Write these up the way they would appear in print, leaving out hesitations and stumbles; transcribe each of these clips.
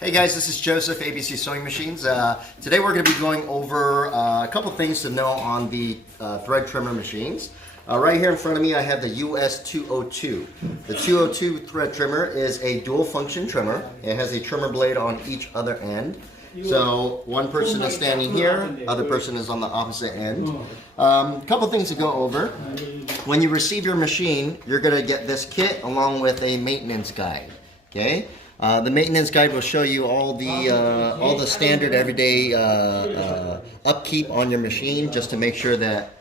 Hey guys, this is Joseph, ABC Sewing Machines. Today we're going to be going over a couple things to know on the thread trimmer machines. Right here in front of me I have the US 202. The 202 thread trimmer is a dual function trimmer. It has a trimmer blade on each other end. So one person is standing here, other person is on the opposite end. Couple things to go over. When you receive your machine, you're going to get this kit along with a maintenance guide. Okay? The maintenance guide will show you all the standard everyday upkeep on your machine, just to make sure that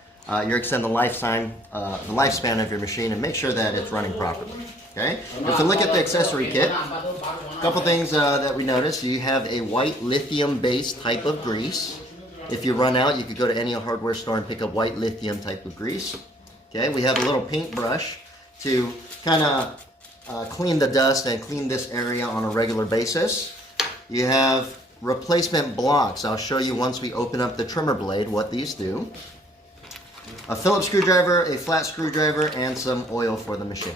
you extend the lifespan of your machine and make sure that it's running properly. Okay. If we look at the accessory kit, a couple things that we notice: you have a white lithium-based type of grease. If you run out, you could go to any hardware store and pick up white lithium type of grease. Okay. We have a little paintbrush to kind of clean the dust and clean this area on a regular basis. You have replacement blocks. I'll show you once we open up the trimmer blade what these do. A Phillips screwdriver, a flat screwdriver, and some oil for the machine.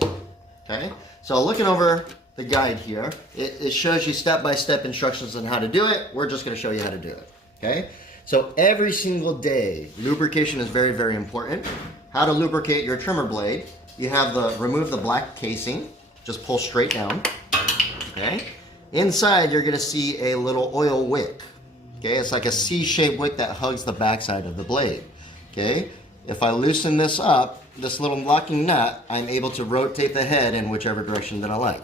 Okay, so looking over the guide here, it shows you step-by-step instructions on how to do it. We're just going to show you how to do it. Okay, so every single day, lubrication is very, very important. How to lubricate your trimmer blade: you have remove the black casing. Just pull straight down. Okay. Inside, you're going to see a little oil wick. Okay. It's like a C-shaped wick that hugs the backside of the blade. Okay. If I loosen this up, this little locking nut, I'm able to rotate the head in whichever direction that I like.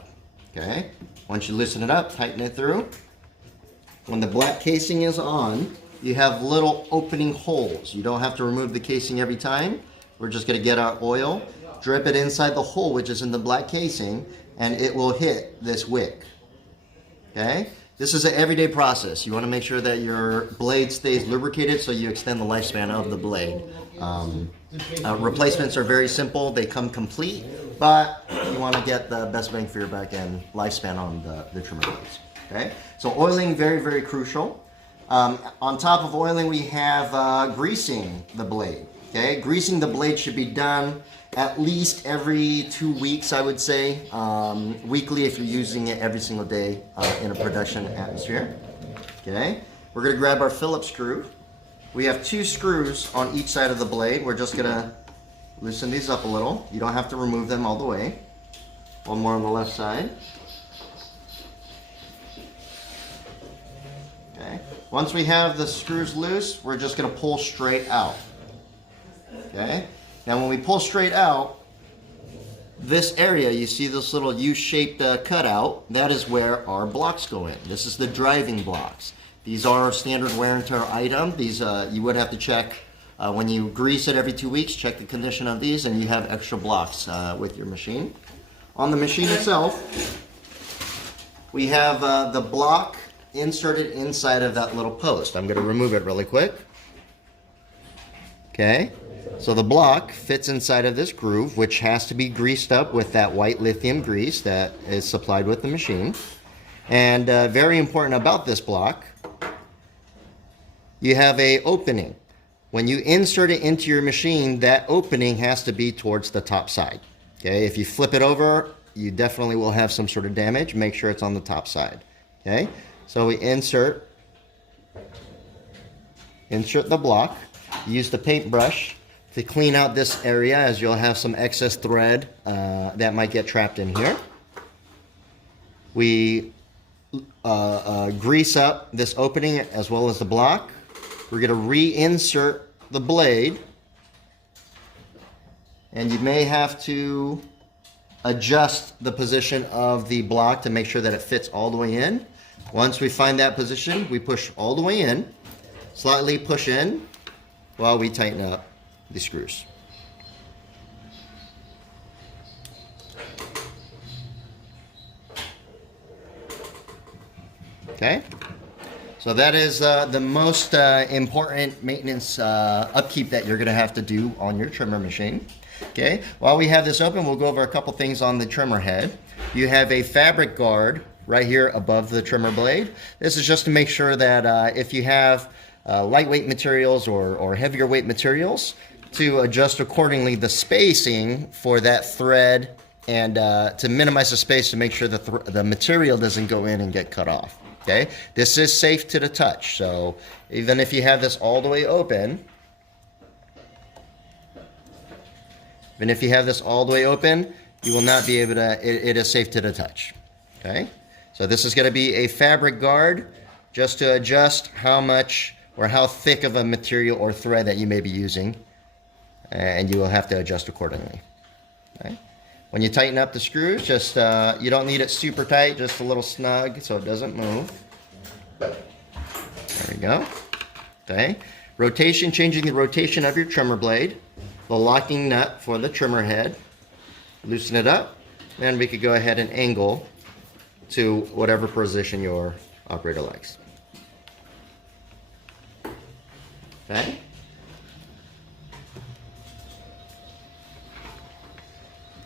Okay. Once you loosen it up, tighten it through. When the black casing is on, you have little opening holes. You don't have to remove the casing every time. We're just going to get our oil, drip it inside the hole which is in the black casing, and it will hit this wick. Okay? This is an everyday process. You want to make sure that your blade stays lubricated so you extend the lifespan of the blade. Replacements are very simple. They come complete, but you want to get the best bang for your buck and lifespan on the trimmer blades. Okay? So oiling, very, very crucial. On top of oiling, we have greasing the blade. Okay? Greasing the blade should be done at least every 2 weeks, I would say. Weekly if you're using it every single day in a production atmosphere. Okay, we're going to grab our Phillips screw. We have 2 screws on each side of the blade. We're just going to loosen these up a little. You don't have to remove them all the way. One more on the left side. Okay, once we have the screws loose, we're just going to pull straight out. Okay. Now when we pull straight out, this area, you see this little U-shaped cutout, that is where our blocks go in. This is the driving blocks. These are standard wear and tear item. These you would have to check when you grease it every 2 weeks, check the condition of these, and you have extra blocks with your machine. On the machine itself, we have the block inserted inside of that little post. I'm going to remove it really quick. Okay. So the block fits inside of this groove, which has to be greased up with that white lithium grease that is supplied with the machine. And very important about this block, you have an opening. When you insert it into your machine, that opening has to be towards the top side. Okay, if you flip it over, you definitely will have some sort of damage. Make sure it's on the top side. Okay, so we insert the block. Use the paintbrush to clean out this area, as you'll have some excess thread that might get trapped in here. We grease up this opening as well as the block. We're going to reinsert the blade, and you may have to adjust the position of the block to make sure that it fits all the way in. Once we find that position, we push all the way in, slightly push in while we tighten up the screws. Okay, so that is the most important maintenance upkeep that you're going to have to do on your trimmer machine. Okay, while we have this open, we'll go over a couple things on the trimmer head. You have a fabric guard right here above the trimmer blade. This is just to make sure that if you have lightweight materials or heavier weight materials, to adjust accordingly the spacing for that thread and to minimize the space to make sure that the material doesn't go in and get cut off. Okay, this is safe to the touch, so even if you have this all the way open, you will not be able to, it is safe to the touch. Okay, so this is going to be a fabric guard just to adjust how much or how thick of a material or thread that you may be using, and you will have to adjust accordingly. Okay. When you tighten up the screws, just you don't need it super tight, just a little snug so it doesn't move. There we go. Okay. Rotation, changing the rotation of your trimmer blade. The locking nut for the trimmer head. Loosen it up, and we could go ahead and angle to whatever position your operator likes. Okay.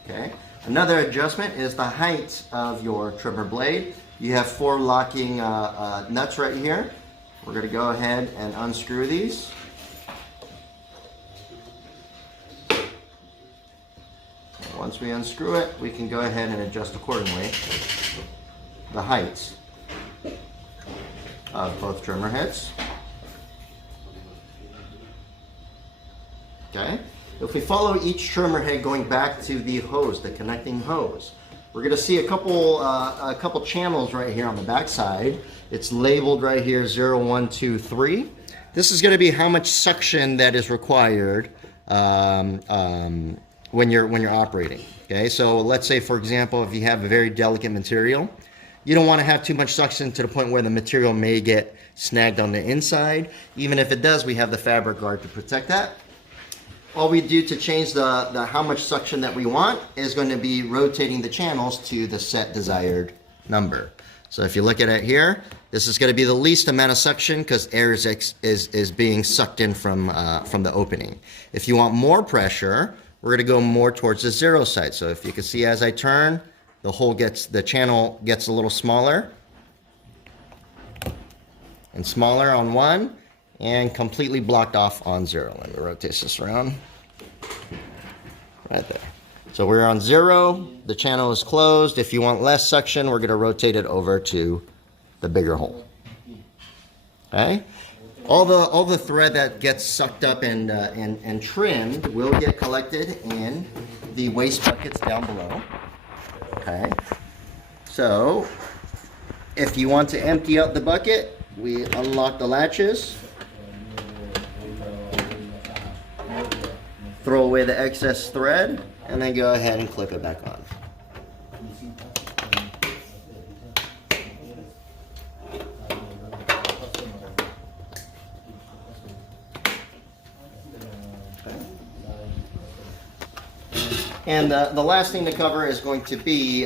Okay. Another adjustment is the height of your trimmer blade. You have 4 locking nuts right here. We're going to go ahead and unscrew these. Once we unscrew it, we can go ahead and adjust accordingly the heights of both trimmer heads. Okay. If we follow each trimmer head going back to the hose, the connecting hose, we're going to see a couple channels right here on the back side. It's labeled right here 0, 1, 2, 3. This is going to be how much suction that is required when you're operating. Okay, so let's say, for example, if you have a very delicate material, you don't want to have too much suction to the point where the material may get snagged on the inside. Even if it does, we have the fabric guard to protect that. All we do to change the how much suction that we want is going to be rotating the channels to the set desired number. So if you look at it here, this is going to be the least amount of suction because air is being sucked in from the opening. If you want more pressure, we're going to go more towards the 0 side. So if you can see as I turn, the channel gets a little smaller and smaller on 1 and completely blocked off on 0. Let me rotate this around. Right there. So we're on 0, the channel is closed. If you want less suction, we're going to rotate it over to the bigger hole. Okay? All the thread that gets sucked up and trimmed will get collected in the waste buckets down below. Okay? So, if you want to empty out the bucket, we unlock the latches, throw away the excess thread, and then go ahead and clip it back on. And the last thing to cover is going to be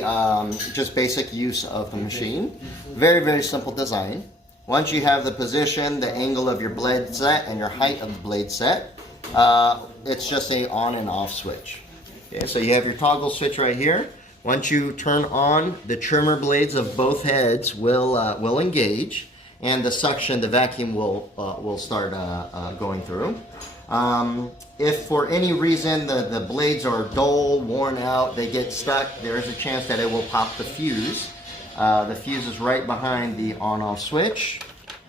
just basic use of the machine. Very, very simple design. Once you have the position, the angle of your blade set, and your height of the blade set, it's just a on and off switch. Okay, so you have your toggle switch right here. Once you turn on, the trimmer blades of both heads will engage, and the suction, the vacuum will start going through. If for any reason the blades are dull, worn out, they get stuck, there is a chance that it will pop the fuse. The fuse is right behind the on-off switch.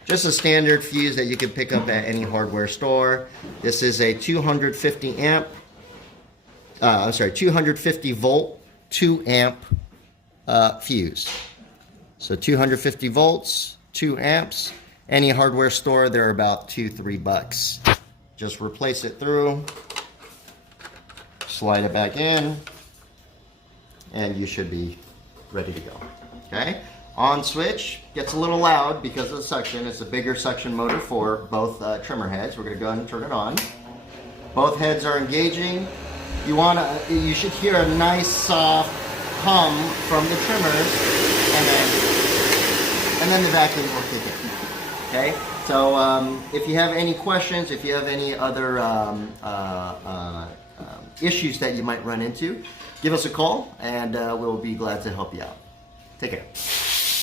Just a standard fuse that you can pick up at any hardware store. This is a 250 volt, 2 amp fuse. So 250 volts, 2 amps. Any hardware store, they're about $2-3. Just replace it through, slide it back in, and you should be ready to go. Okay? On switch gets a little loud because of the suction. It's a bigger suction motor for both trimmer heads. We're going to go ahead and turn it on. Both heads are engaging. You should hear a nice soft hum from the trimmers, and then the vacuum will kick in. Okay? So if you have any questions, if you have any other issues that you might run into, give us a call and we'll be glad to help you out. Take care.